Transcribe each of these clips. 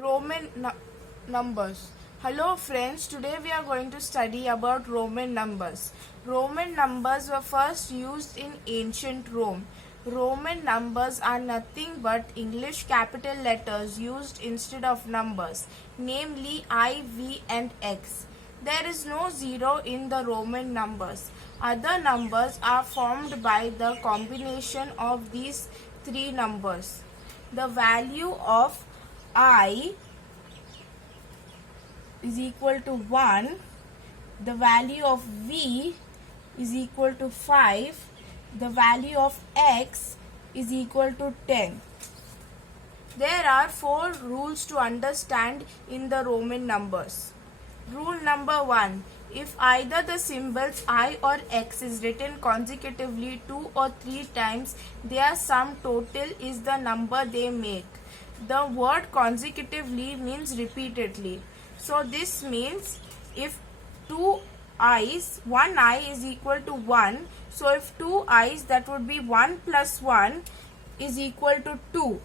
Roman numbers. Hello friends, today we are going to study about Roman numbers. Roman numbers were first used in ancient Rome. Roman numbers are nothing but English capital letters used instead of numbers, namely I, V and X. There is no zero in the Roman numbers. Other numbers are formed by the combination of these three numbers. The value of I is equal to 1, the value of V is equal to 5, the value of X is equal to 10. There are 4 rules to understand in the Roman numbers. Rule number 1. If either the symbols I or X is written consecutively 2 or 3 times, their sum total is the number they make. The word consecutively means repeatedly. So this means if one I is equal to 1. So if 2 I's, that would be 1 plus 1 is equal to 2.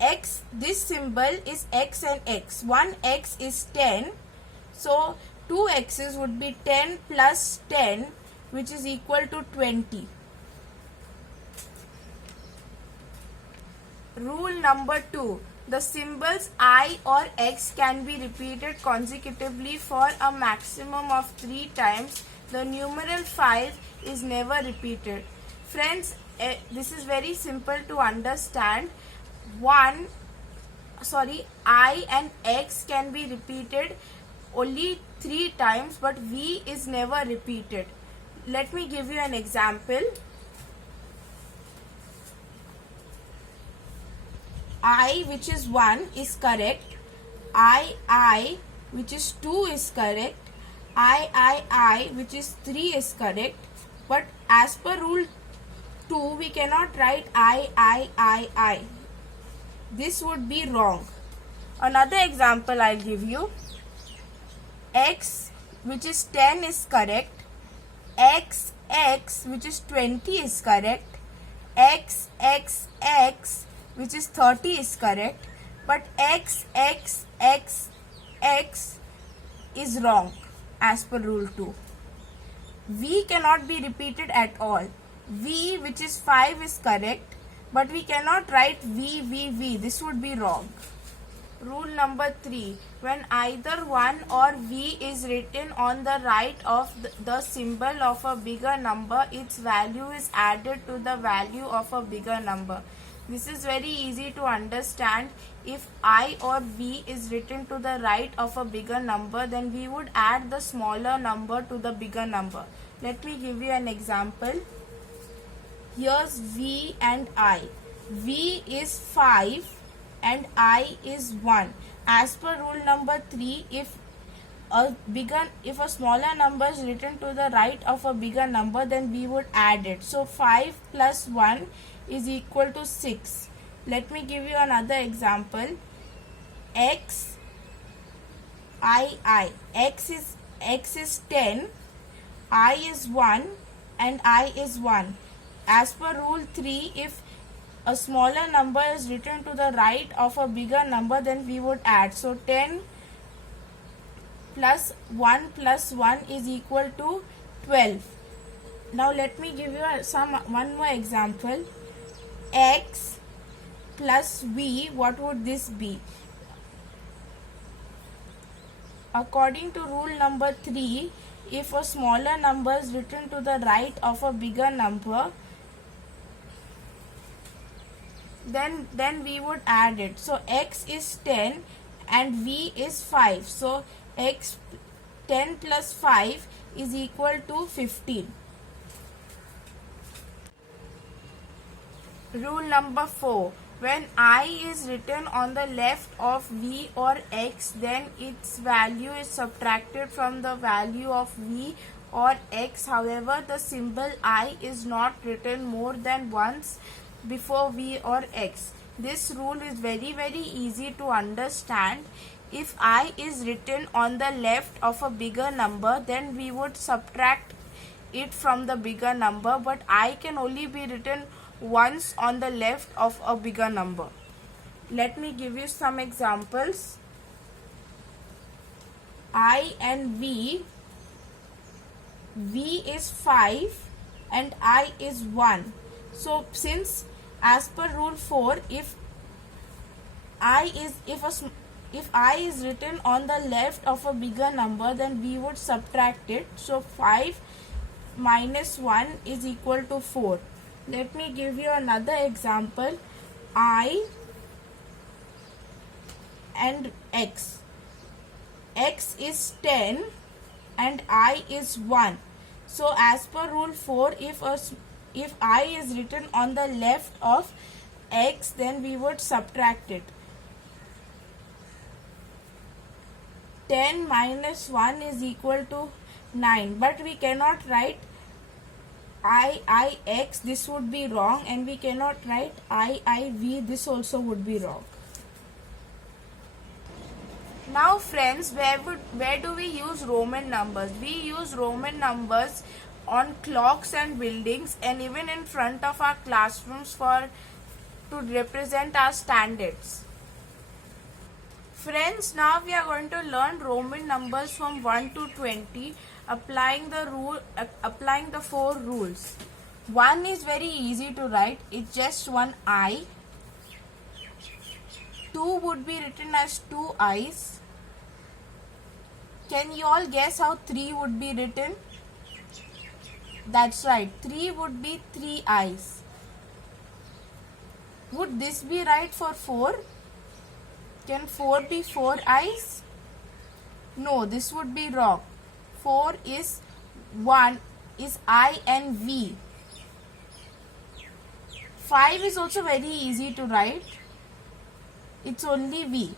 X, this symbol is X and X. 1X is 10. So 2 X's would be 10 plus 10, which is equal to 20. Rule number 2. The symbols I or X can be repeated consecutively for a maximum of 3 times. The numeral 5 is never repeated. Friends, this is very simple to understand. I and X can be repeated only 3 times, but V is never repeated. Let me give you an example. I, which is 1, is correct. I, which is 2, is correct. I, which is 3, is correct. But as per rule 2, we cannot write I. This would be wrong. Another example I'll give you. X, which is 10, is correct. X, which is 20, is correct. X, which is 30, is correct. But X is wrong as per rule 2. V cannot be repeated at all. V, which is 5, is correct. But we cannot write V. This would be wrong. Rule number 3. When either 1 or V is written on the right of the symbol of a bigger number, its value is added to the value of a bigger number. This is very easy to understand. If I or V is written to the right of a bigger number, then we would add the smaller number to the bigger number. Let me give you an example. Here's V and I. V is 5 and I is 1. As per rule number 3, if a smaller number is written to the right of a bigger number, then we would add it. So 5 plus 1 is equal to 6. Let me give you another example. X, I. X is 10, I is 1 and I is 1. As per rule 3, if a smaller number is written to the right of a bigger number, then we would add. So 10 plus 1 is equal to 12. Now let me give you one more example. X plus V, what would this be? According to rule number 3, if a smaller number is written to the right of a bigger number, then we would add it. So X is 10 and V is 5. So 10 plus 5 is equal to 15. Rule number 4. When I is written on the left of V or X, then its value is subtracted from the value of V or X. However, the symbol I is not written more than once before V or X. This rule is very easy to understand. If I is written on the left of a bigger number, then we would subtract it from the bigger number, but I can only be written once on the left of a bigger number. Let me give you some examples. I and V. V is 5 and I is 1. So since as per rule 4, if I is written on the left of a bigger number, then we would subtract it. So 5 minus 1 is equal to 4. Let me give you another example. I and X. X is 10 and I is 1. So as per rule 4, if I is written on the left of X, then we would subtract it. 10 minus 1 is equal to 9, but we cannot write IX, this would be wrong, and we cannot write IIV, this also would be wrong. Now friends, where do we use Roman numbers? We use Roman numbers on clocks and buildings, and even in front of our classrooms to represent our standards. Friends, now we are going to learn Roman numbers from 1 to 20, applying the 4 rules. 1 is very easy to write, it's just one I. 2 would be written as 2 I's. Can you all guess how 3 would be written? That's right, 3 would be 3 I's. Would this be right for 4? Can 4 be 4 I's? No, this would be wrong. 4 is 1 is I and V. 5 is also very easy to write. It's only V.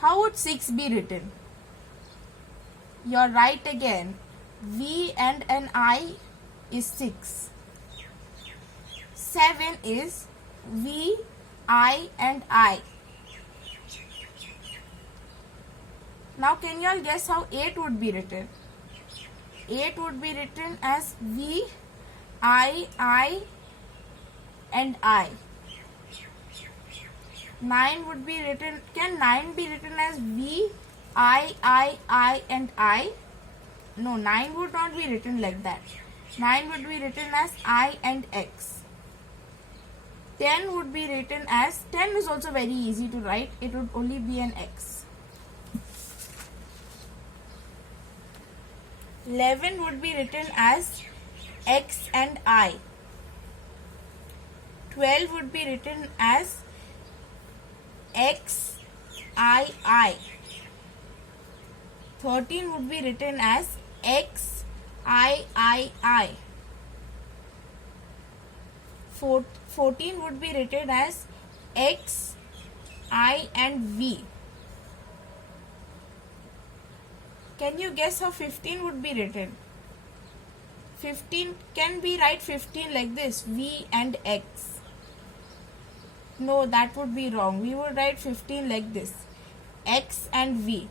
How would 6 be written? You're right again. V and an I is 6. 7 is V, I and I. Now can you all guess how 8 would be written? 8 would be written as V, I and I. 9 would be written, can 9 be written as V, I and I? No, 9 would not be written like that. 9 would be written as I and X. 10 would be written as, 10 is also very easy to write, it would only be an X. 11 would be written as X and I. 12 would be written as X, I. 13 would be written as X, I. 14 would be written as X, I and V. Can you guess how 15 would be written? 15, can we write 15 like this, V and X? No, that would be wrong. We would write 15 like this, X and V.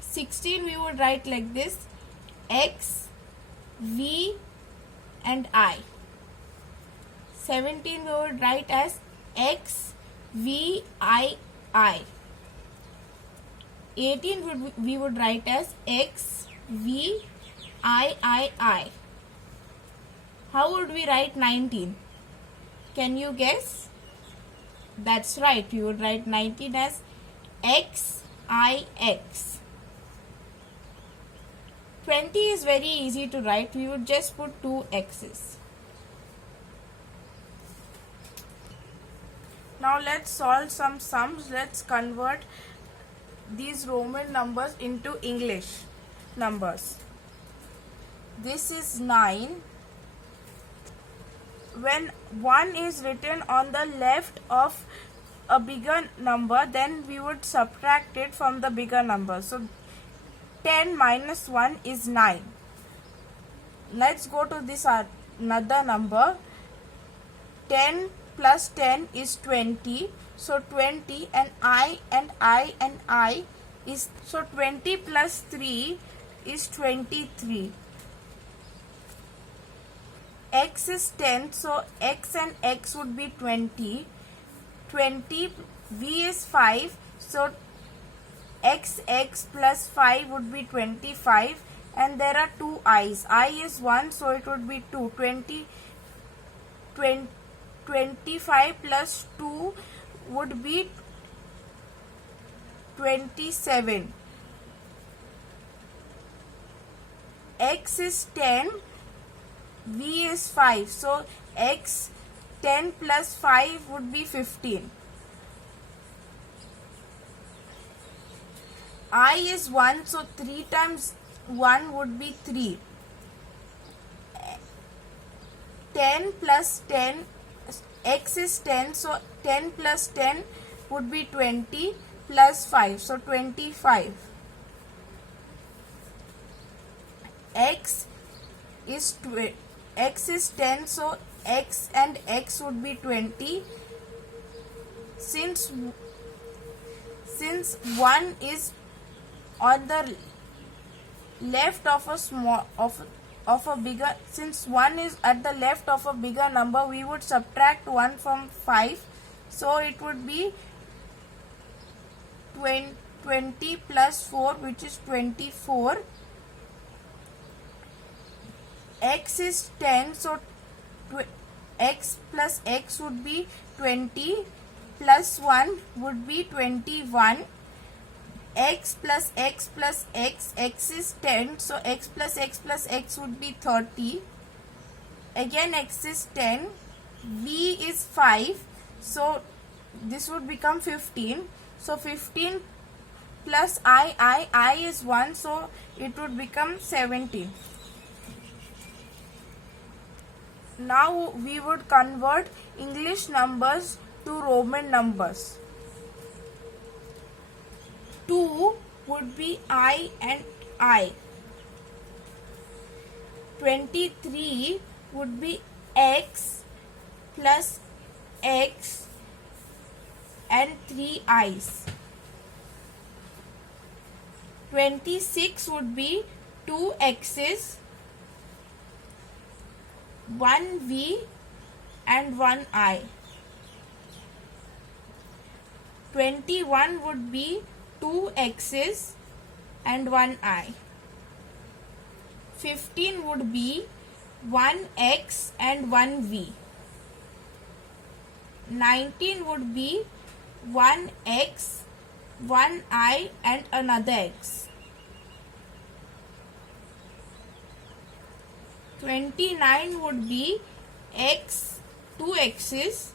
16 we would write like this, X, V and I. 17 we would write as X, V, I. 18 we would write as X, V, I. How would we write 19? Can you guess? That's right, we would write 19 as X, Ix. 20 is very easy to write, we would just put 2 X's. Now let's solve some sums. Let's convert these Roman numbers into English numbers. This is 9. When 1 is written on the left of a bigger number, then we would subtract it from the bigger number. So 10 minus 1 is 9. Let's go to this another number. 10 plus 10 is 20. So 20 and I is, so 20 plus 3 is 23. x is 10, so x and x would be 20. 20, v is 5, so x plus 5 would be 25, and there are two i's. I is 1, so it would be 2. 25 plus 2 would be 27. X is 10, v is 5, so x 10 plus 5 would be 15. I is 1, so 3 times 1 would be 3. 10 plus 10, x is 10, so 10 plus 10 would be 20 plus 5, so 25. X is 10, so x and x would be 20. Since 1 is on the left of a bigger, since 1 is at the left of a bigger number, we would subtract 1 from 5, so it would be 20 plus 4, which is 24. X is 10, so x plus x would be 20, plus 1 would be 21. X plus x plus x, x is 10, so x plus x would be 30. Again x is 10, v is 5, so this would become 15. So 15 plus I is 1, so it would become 17. Now we would convert English numbers to Roman numbers. 2 would be I and I. 23 would be x plus x and 3 i's. 26 would be 2 x's, 1 v and 1 I. 21 would be 2 x's and 1 I. 15 would be 1 x and 1 v. 19 would be 1 x, 1 I and another x. 29 would be x, 2 x's,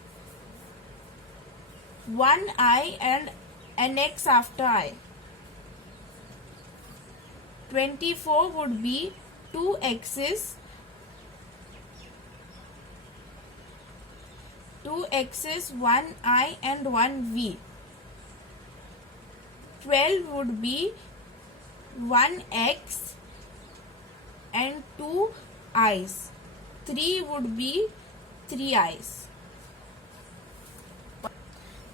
1 I and an x after I. 24 would be 2 x's, 1 I and 1 v. 12 would be 1 x and 2 i's. 3 would be 3 i's.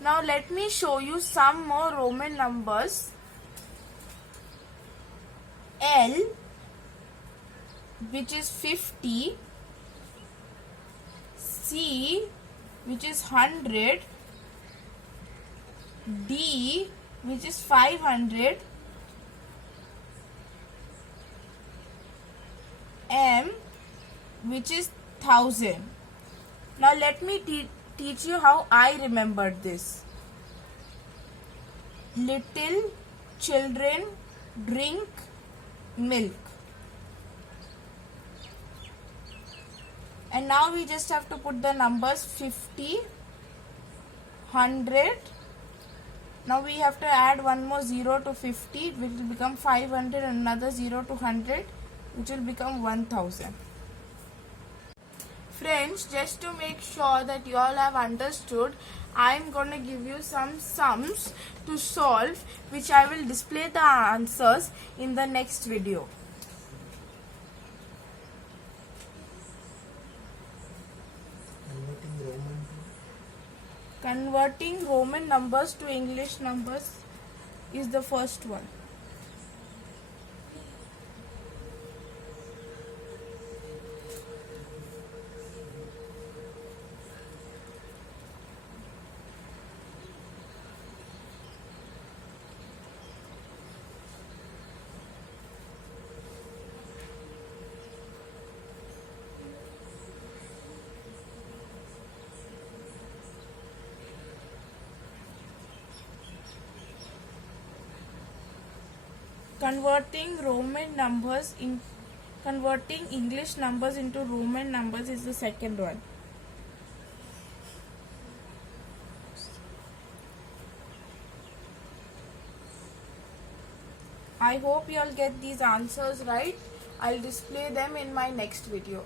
Now let me show you some more Roman numbers. L, which is 50, C, which is 100, D, which is 500, M, which is 1000. Now let me teach you how I remembered this. Little children drink milk. And now we just have to put the numbers 50, 100. Now we have to add one more 0 to 50, which will become 500, and another 0 to 100, which will become 1000. Friends, just to make sure that you all have understood, I am going to give you some sums to solve, which I will display the answers in the next video. Converting Roman numbers to English numbers is the first one. Converting English numbers into Roman numbers is the second one. I hope you all get these answers right. I'll display them in my next video.